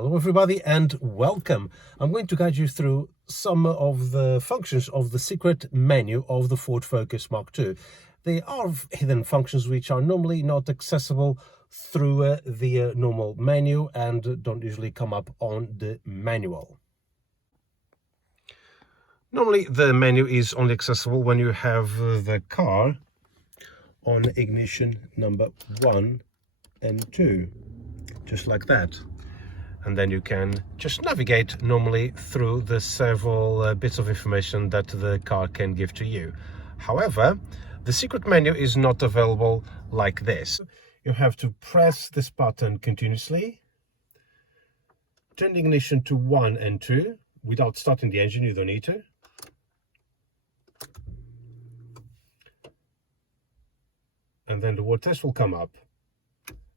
Hello everybody and welcome. I'm going to guide you through some of the functions of the secret menu of the Ford Focus MK2. They are hidden functions which are normally not accessible through the normal menu and don't usually come up on the manual. Normally the menu is only accessible when you have the car on ignition number 1 and 2, just like that. And then you can just navigate normally through the several bits of information that the car can give to you. However, the secret menu is not available like this. You have to press this button continuously, turn the ignition to 1 and 2 without starting the engine. You don't need to. And then the word test will come up,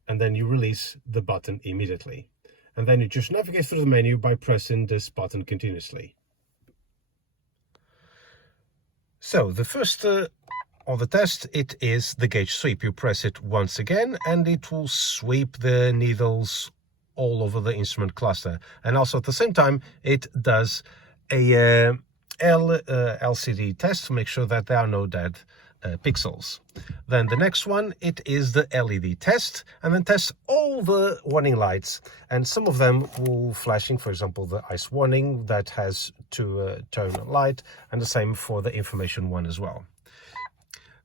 and then you release the button immediately. And then you just navigate through the menu by pressing this button continuously. So the first of the test, it is the gauge sweep. You press it once again and it will sweep the needles all over the instrument cluster. And also at the same time, it does a LCD test to make sure that there are no dead pixels. Then the next one, it is the LED test, and then test all the warning lights, and some of them will flashing, for example the ice warning that has two-tone light, and the same for the information one as well.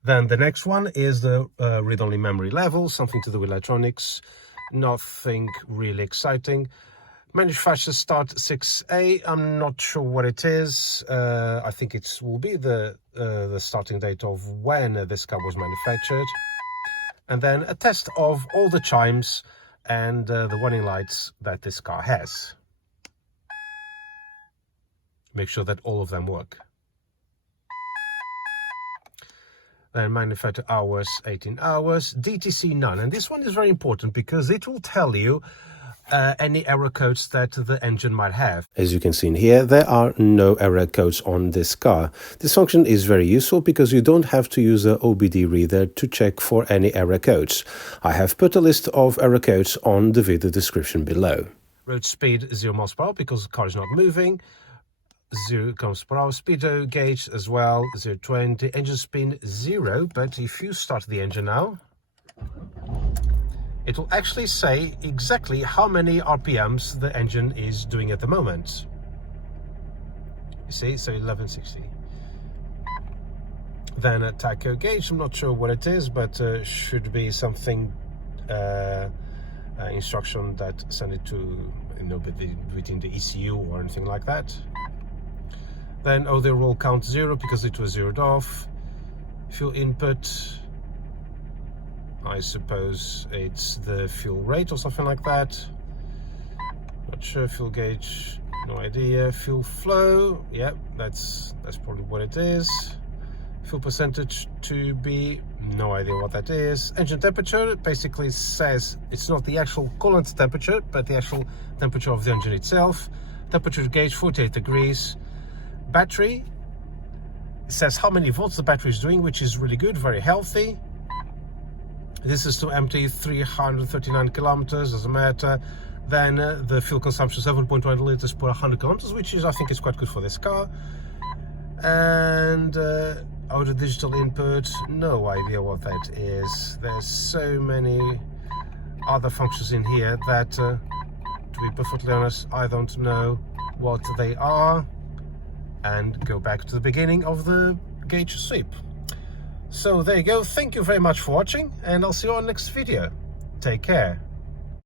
Then the next one is the read-only memory level, something to do with electronics, nothing really exciting. Manufacturer start 6A, I'm not sure what it is. I think it will be the starting date of when this car was manufactured. And then a test of all the chimes and the warning lights that this car has. Make sure that all of them work. Then manufacturer hours, 18 hours, DTC none. And this one is very important because it will tell you any error codes that the engine might have. As you can see in here, there are no error codes on this car. This function is very useful because you don't have to use a OBD reader to check for any error codes. I have put a list of error codes on the video description below. Road speed 0 miles per hour because the car is not moving. 0 miles per hour. Speedo gauge as well, 0-20. Engine spin 0, but if you start the engine now, it will actually say exactly how many RPMs the engine is doing at the moment. You see, so 1160. Then a tacho gauge, I'm not sure what it is, but should be something, instruction that send it to, between the ECU or anything like that. Then the roll count 0 because it was zeroed off. Fuel input, I suppose it's the fuel rate or something like that. Not sure. Fuel gauge, no idea. Fuel flow, yeah, that's probably what it is. Fuel percentage to be, no idea what that is. Engine temperature basically says it's not the actual coolant temperature, but the actual temperature of the engine itself. Temperature gauge 48 degrees. Battery, it says how many volts the battery is doing, which is really good, very healthy. This is to empty 339 kilometers, doesn't matter. Then the fuel consumption 7.1 liters per 100 kilometers, which is, I think, is quite good for this car. And audio digital input, no idea what that is. There's so many other functions in here that, to be perfectly honest, I don't know what they are. And go back to the beginning of the gauge sweep. So there you go. Thank you very much for watching, and I'll see you on the next video. Take care.